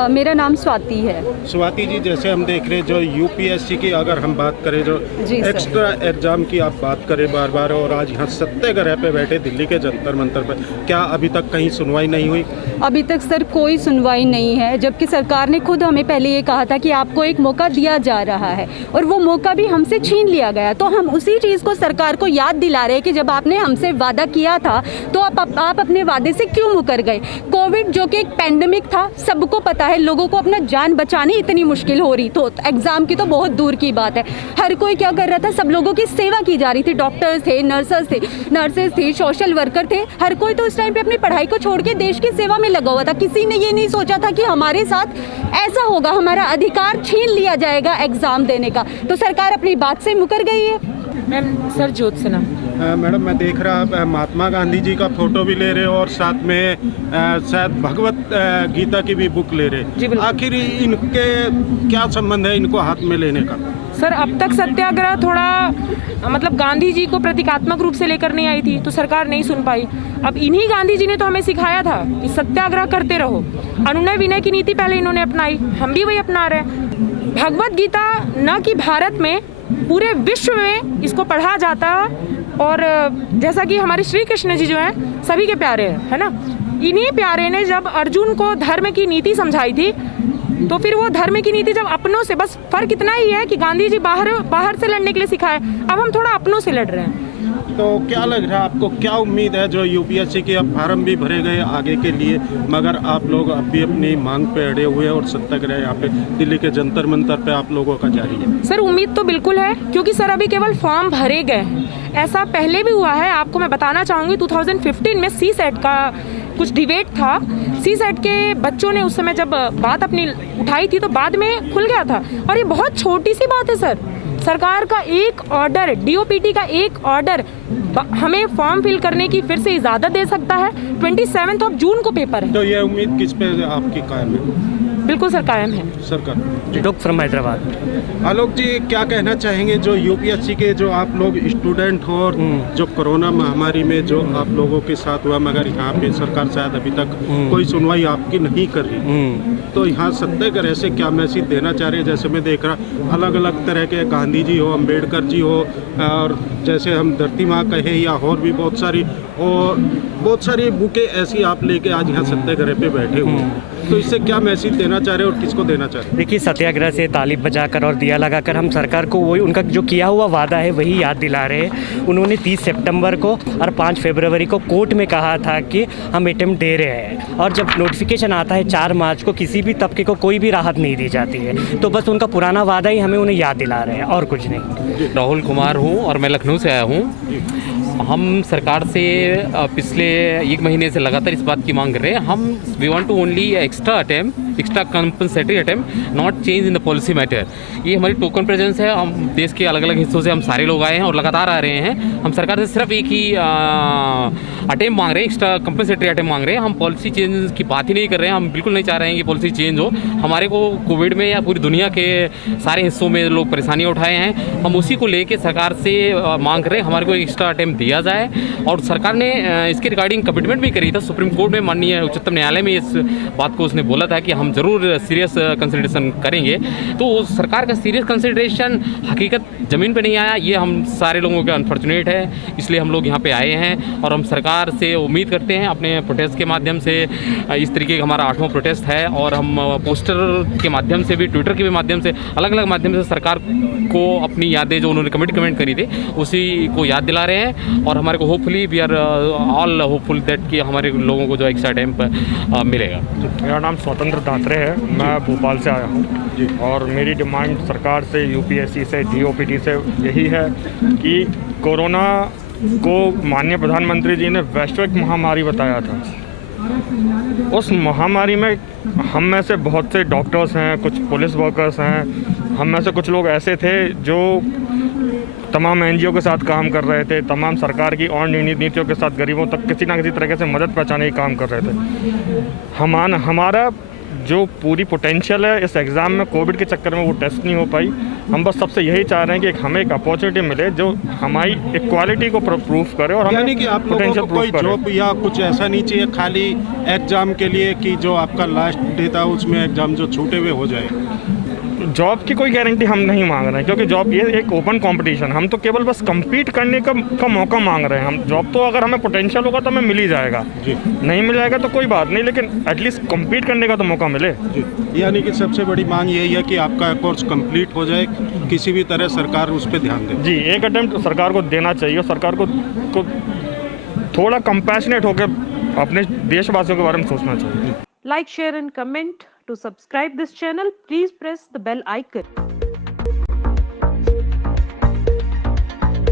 मेरा नाम स्वाति है। स्वाति जी, जैसे हम देख रहे हैं जो यूपीएससी की अगर हम बात करें, जो एक्स्ट्रा एग्जाम की आप बात करें बार बार, और आज यहाँ सत्याग्रह पे बैठे दिल्ली के जंतर मंतर पर, क्या अभी तक कहीं सुनवाई नहीं हुई? अभी तक सर कोई सुनवाई नहीं है, जबकि सरकार ने खुद हमें पहले ये कहा था कि आपको एक मौका दिया जा रहा है और वो मौका भी हमसे छीन लिया गया। तो हम उसी चीज़ को सरकार को याद दिला रहे हैं कि जब आपने हमसे वादा किया था तो आप अपने वादे से क्यों मुकर गए। कोविड जो कि एक पैंडेमिक था, सबको पता है, लोगों को अपना जान बचानी इतनी मुश्किल हो रही, तो एग्जाम की तो बहुत दूर की बात है। हर कोई क्या कर रहा था, सब लोगों की सेवा की जा रही थी। डॉक्टर्स थे, नर्सेस थी, सोशल वर्कर थे, हर कोई तो उस टाइम पे अपनी पढ़ाई को छोड़ के देश की सेवा में लगा हुआ था। किसी ने ये नहीं सोचा था कि हमारे साथ ऐसा होगा, हमारा अधिकार छीन लिया जाएगा एग्जाम देने का। तो सरकार अपनी बात से मुकर गई है। Ma'am sir Jyotsna. मैडम, मैं देख रहा महात्मा गांधी जी का फोटो भी ले रहे हो और साथ में शायद भगवत गीता की भी बुक ले रहे। आखिर इनके क्या संबंध है इनको हाथ में लेने का? सर अब तक सत्याग्रह थोड़ा मतलब गांधी जी को प्रतीकात्मक रूप से लेकर नहीं आई थी, तो सरकार नहीं सुन पाई। अब इन्हीं गांधी जी ने तो हमें सिखाया था कि सत्याग्रह करते रहो। अनुनय विनय की नीति पहले इन्होंने अपनाई, हम भी वही अपना रहे हैं। भगवत गीता न कि भारत में, पूरे विश्व में इसको पढ़ा जाता है। और जैसा कि हमारे श्री कृष्ण जी जो हैं सभी के प्यारे हैं, है ना। इन्हीं प्यारे ने जब अर्जुन को धर्म की नीति समझाई थी, तो फिर वो धर्म की नीति जब अपनों से, बस फर्क इतना ही है कि गांधी जी बाहर से लड़ने के लिए सिखाए, अब हम थोड़ा अपनों से लड़ रहे हैं। तो क्या लग रहा है आपको, क्या उम्मीद है? जो यूपीएससी के अब फार्म भी भरे गए आगे के लिए, मगर आप लोग अब भी अपनी मांग पे अड़े हुए हैं और सत्याग्रह यहाँ पे दिल्ली के जंतर मंतर पे आप लोगों का जारी है। सर उम्मीद तो बिल्कुल है, क्योंकि सर अभी केवल फॉर्म भरे गए हैं। ऐसा पहले भी हुआ है, आपको मैं बताना चाहूँगी। 2015 में CSET का कुछ डिबेट था। CSET के बच्चों ने उस समय जब बात अपनी उठाई थी तो बाद में खुल गया था। और ये बहुत छोटी सी बात है सर, सरकार का एक ऑर्डर, DOPT का एक ऑर्डर हमें फॉर्म फिल करने की फिर से इजाज़त दे सकता है। 27 जून को पेपर है। तो ये उम्मीद किस पे आपकी कायम है? बिल्कुल सर कायम है। सरकार डॉक्टर फ्रॉम हैदराबाद। आलोक जी, क्या कहना चाहेंगे जो यूपीएससी के जो आप लोग स्टूडेंट हो और जो कोरोना महामारी में जो आप लोगों के साथ हुआ, मगर यहाँ पे सरकार शायद अभी तक कोई सुनवाई आपकी नहीं कर रही, तो यहाँ सत्याग्रह से क्या मैसेज देना चाह रहे हैं? जैसे मैं देख रहा अलग अलग तरह के, गांधी जी हो, अम्बेडकर जी हो, और जैसे हम धरती माँ कहे या और भी बहुत सारी बुकें ऐसी आप लेके आज यहाँ सत्याग्रह पे बैठे हुए, तो इससे क्या मैसेज देना चाह रहे हैं और किसको देना चाह रहे हैं? देखिए, सत्याग्रह से ताली बजाकर और दिया लगाकर हम सरकार को वही उनका जो किया हुआ वादा है वही याद दिला रहे हैं। उन्होंने 30 सितंबर को और 5 फरवरी को कोर्ट में कहा था कि हम अटेम्प्ट दे रहे हैं, और जब नोटिफिकेशन आता है 4 मार्च को, किसी भी तबके को कोई भी राहत नहीं दी जाती है। तो बस उनका पुराना वादा ही हमें उन्हें याद दिला रहे हैं, और कुछ नहीं। राहुल कुमार हूँ और मैं लखनऊ से आया हूँ। हम सरकार से पिछले 1 महीने से लगातार इस बात की मांग कर रहे हैं। We want to only extra compensatory attempt, not change in the policy matter. ये हमारी टोकन प्रेजेंस है। हम देश के अलग अलग हिस्सों से हम सारे लोग आए हैं और लगातार आ रहे हैं। हम सरकार से सिर्फ एक ही अटेम्प्ट मांग रहे हैं, एक्स्ट्रा कंपनसेटरी अटेम्प्ट मांग रहे हैं। हम पॉलिसी चेंज की बात ही नहीं कर रहे हैं। हम बिल्कुल नहीं चाह रहे हैं कि पॉलिसी चेंज हो। हमारे को कोविड में या पूरी दुनिया के सारे हिस्सों में लोग परेशानियाँ उठाए हैं, हम उसी को लेकर सरकार से मांग कर रहे हैं हमारे को एक्स्ट्रा अटेम्प्ट दिया जाए। और सरकार ने इसके रिगार्डिंग कमिटमेंट भी करी था। सुप्रीम कोर्ट में, माननीय उच्चतम न्यायालय में इस बात को उसने बोला था कि हम ज़रूर सीरियस कंसिडरेशन करेंगे। तो सरकार का सीरियस कंसिडरेशन हकीकत ज़मीन पे नहीं आया, ये हम सारे लोगों के अनफॉर्चुनेट है। इसलिए हम लोग यहाँ पे आए हैं और हम सरकार से उम्मीद करते हैं अपने प्रोटेस्ट के माध्यम से। इस तरीके का हमारा 8वां प्रोटेस्ट है और हम पोस्टर के माध्यम से भी, ट्विटर के भी माध्यम से, अलग अलग माध्यम से सरकार को अपनी यादें जो उन्होंने कमेंट करी थी उसी को याद दिला रहे हैं। और हमारे को hopefully we are all hopeful that कि हमारे लोगों को जो एक्स्ट्रा अटेम्प्ट मिलेगा। मेरा नाम स्वतंत्र दात्रे है, मैं भोपाल से आया हूँ और मेरी डिमांड सरकार से, यूपीएससी से, DOPT से यही है कि कोरोना को माननीय प्रधानमंत्री जी ने वैश्विक महामारी बताया था। उस महामारी में हम में से बहुत से डॉक्टर्स हैं, कुछ पुलिस वर्कर्स हैं, हम में से कुछ लोग ऐसे थे जो तमाम NGO के साथ काम कर रहे थे, तमाम सरकार की और नीतियों के साथ गरीबों तक किसी ना किसी तरीके से मदद पहुंचाने का काम कर रहे थे। हमारा जो पूरी पोटेंशियल है इस एग्ज़ाम में कोविड के चक्कर में वो टेस्ट नहीं हो पाई। हम बस सबसे यही चाह रहे हैं कि हमें एक अपॉर्चुनिटी मिले जो हमारी इक्वालिटी को प्रूफ करे और यानी हमें कि आप लोगों पोटेंशियल को कोई प्रूफ करे। जॉब या कुछ ऐसा नहीं चाहिए खाली एग्जाम के लिए कि जो आपका लास्ट डे था उसमें एग्जाम जो छूटे हुए हो जाए। जॉब की कोई गारंटी हम नहीं मांग रहे हैं, क्योंकि जॉब ये एक ओपन कंपटीशन, हम तो केवल बस compete करने का मौका मांग रहे हैं। हम जॉब तो अगर हमें पोटेंशियल होगा तो हमें मिल ही जाएगा, जी। नहीं मिल जाएगा तो कोई बात नहीं, लेकिन एटलीस्ट compete करने का तो मौका मिले। जी, यानी कि सबसे बड़ी मांग यही है कि आपका कोर्स कंप्लीट हो जाए, किसी भी तरह सरकार उस पर ध्यान दे। जी, एक अटेम्प्ट सरकार को देना चाहिए और सरकार को थोड़ा कंपैशनेट होकर अपने देशवासियों के बारे में सोचना चाहिए। Like, share and comment. To subscribe this channel, please press the bell icon.